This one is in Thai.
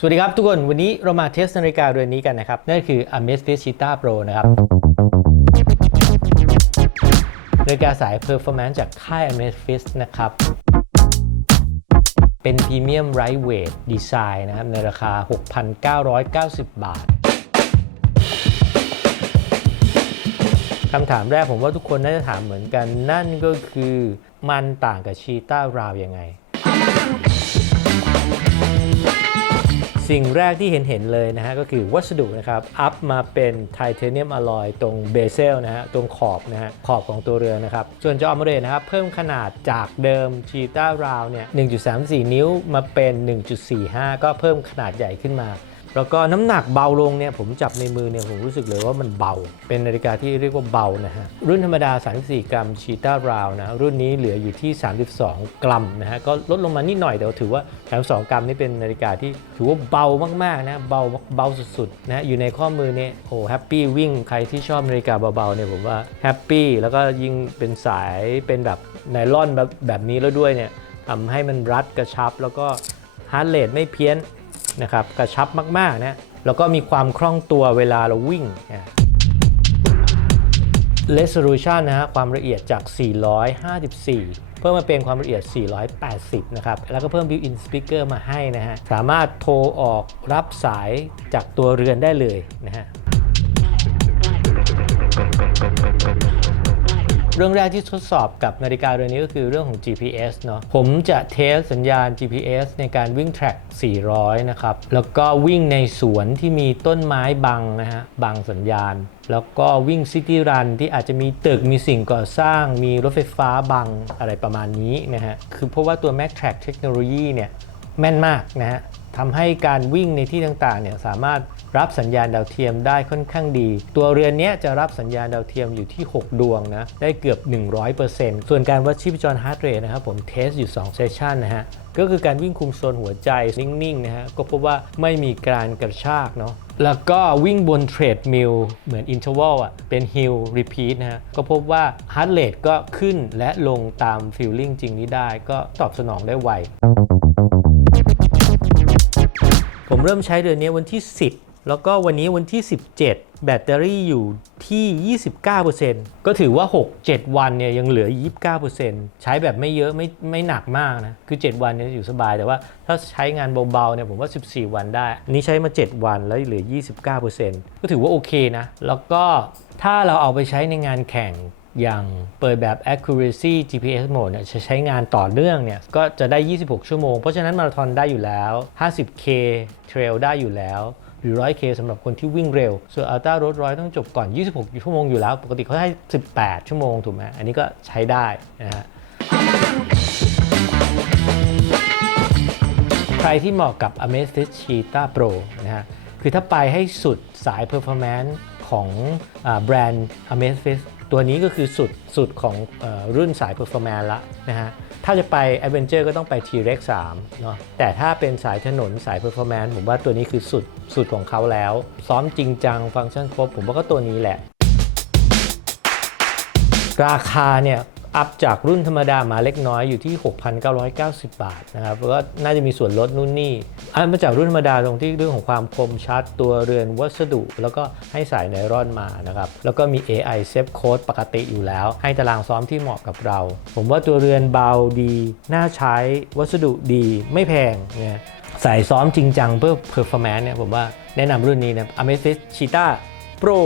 สวัสดีครับทุกคน วันนี้เรามาเทสนาฬิกาเรือนนี้กันนะครับ นั่นคือ Amazfit Cheetah Pro นะครับนาฬิกาสาย Performance จากค่าย Amazfit นะครับ เป็นพรีเมียมไรท์เวทดีไซน์นะครับ ในราคา 6,990 บาทคำถามแรกผมว่าทุกคนน่าจะถามเหมือนกัน นั่นก็คือมันต่างกับชีต้าราวยังไง สิ่งแรกที่เห็นเห็นเลยนะฮะก็คือวัสดุนะครับ อัพมาเป็นไทเทเนียมอลลอยตรงเบเซลนะฮะตรงขอบนะฮะขอบของตัวเรือนะครับ ส่วนจอมเรนนะครับ เพิ่มขนาดจากเดิมชีต้าราวเนี่ย 1.34 นิ้วมาเป็น 1.45 ก็เพิ่มขนาดใหญ่ขึ้นมา แล้วก็น้ำหนักเบาลงเนี่ยผมจับในมือเนี่ยผมรู้สึกเลยว่ามันเบา เป็นนาฬิกาที่เรียกว่าเบานะฮะ รุ่นธรรมดา 34 กรัมชีต้าราวนะ รุ่นนี้เหลืออยู่ที่ 32 กรัมนะฮะ ก็ลดลงมานิดหน่อยแต่ถือว่า 32 กรัมนี่เป็นนาฬิกาที่ถือว่าเบามากๆนะ เบาเบาสุดๆนะ อยู่ในข้อมือเนี่ยโอ้แฮปปี้วิ่งใครที่ชอบนาฬิกาเบาๆเนี่ยผมว่าแฮปปี้แล้วก็ยิ่งเป็นสายเป็นแบบไนลอนแบบแบบนี้แล้วด้วยเนี่ยทำให้มันรัดกระชับแล้วก็ฮาร์ดเรทไม่เพี้ยน นะครับกระชับมากๆนะแล้วก็มีความคล่องตัวเวลาเราวิ่งนะ resolution นะฮะความละเอียดจาก 454เพิ่มมาเป็นความละเอียด 480 นะครับ แล้วก็เพิ่ม built-in speaker มาให้นะฮะ สามารถโทรออกรับสายจากตัวเรือนได้เลยนะฮะ เรื่องแรกที่ทดสอบกับนาฬิกาเรือนนี้ก็คือเรื่องของ GPS เนาะผมจะเทสสัญญาณ GPS ในการวิ่ง track 400 นะครับ แล้วก็วิ่งในสวนที่มีต้นไม้บังนะฮะบังสัญญาณ แล้วก็วิ่ง City Run ที่อาจจะมีตึกมีสิ่งก่อสร้าง มีรถไฟฟ้าบังอะไรประมาณนี้นะฮะคือเพราะว่าตัว Mac Track เทคโนโลยีเนี่ยแม่นมากนะฮะ ทำให้การวิ่งในที่ต่างๆเนี่ยสามารถรับสัญญาณดาวเทียมได้ค่อนข้างดี ตัวเรือนเนี้ยจะรับสัญญาณดาวเทียมอยู่ที่ 6 ดวงนะ ได้เกือบ 100%ส่วนการวัดชีพจรฮาร์ดเรทนะครับผมเทสอยู่ 2 เซสชันนะฮะ ก็คือการวิ่งคุมโซนหัวใจนิ่งๆนะฮะ ก็พบว่าไม่มีการกระชากเนาะแล้วก็วิ่งบนเทรดมิลเหมือนอินเทอร์วัลอะเป็นฮิลรีพีทนะฮะ ก็พบว่าฮาร์ดเรทก็ขึ้นและลงตามฟิลลิ่งจริงนี้ได้ ก็ตอบสนองได้ไว ผมเริ่มใช้เดือนนี้วันที่ 10 แล้วก็วันนี้วันที่ 17 แบตเตอรี่อยู่ที่ 29%ก็ถือว่า 6-7 วันเนี่ยยังเหลือ 29%ใช้แบบไม่เยอะไม่ไม่หนักมากนะ คือ 7 วันเนี่ยอยู่สบายแต่ว่าถ้าใช้งานเบาๆเนี่ยผมว่า 14 วันได้อนนี้ใช้มา 7 วันแล้วเหลือ 29%ก็ถือว่าโอเคนะ แล้วก็ถ้าเราเอาไปใช้ในงานแข่ง อย่างเปิดแบบ accuracy GPS mode เนี่ยจะใช้งานต่อเนื่องเนี่ยก็จะได้ 26 ชั่วโมง เพราะฉะนั้นมาราธอนได้อยู่แล้ว 50k trail ได้อยู่แล้วหรือ 100k สำหรับคนที่วิ่งเร็ว ส่วน Ultra Road 100ต้องจบก่อน 26 ชั่วโมงอยู่แล้ว ปกติเขาให้ 18 ชั่วโมง ถูกไหม อันนี้ก็ใช้ได้นะฮะ ใครที่เหมาะกับ Amazfit Cheetah Pro นะฮะ คือถ้าไปให้สุดสาย performance ของอแบรนด์ Amazfit ตัวนี้ก็คือสุดสุดของออรุ่นสาย performance ละนะฮะ ถ้าจะไป Adventure ก็ต้องไป T-Rex 3เนาะแต่ถ้าเป็นสายถนนสาย performance ผมว่าตัวนี้คือสุดสุดของเขาแล้ว ซ้อมจริงจังฟังก์ชันครบ ผมว่าก็ตัวนี้แหละ ราคาเนี่ย อัพจากรุ่นธรรมดามาเล็กน้อยอยู่ที่ 6,990 บาทนะครับแล้วก็น่าจะมีส่วนลดนู่นนี่อันมาจากรุ่นธรรมดาตรงที่เรื่องของความคมชัดตัวเรือนวัสดุ แล้วก็ให้สายไนลอนมานะครับแล้วก็มี AI Safe Code ปกติอยู่แล้ว ให้ตารางซ้อมที่เหมาะกับเรา ผมว่าตัวเรือนเบาดี น่าใช้วัสดุดีไม่แพงนะสายซ้อมจริงจังเพื่อ performance เนี่ยผมว่าแนะนำรุ่นนี้นะ Amazfit Cheetah Pro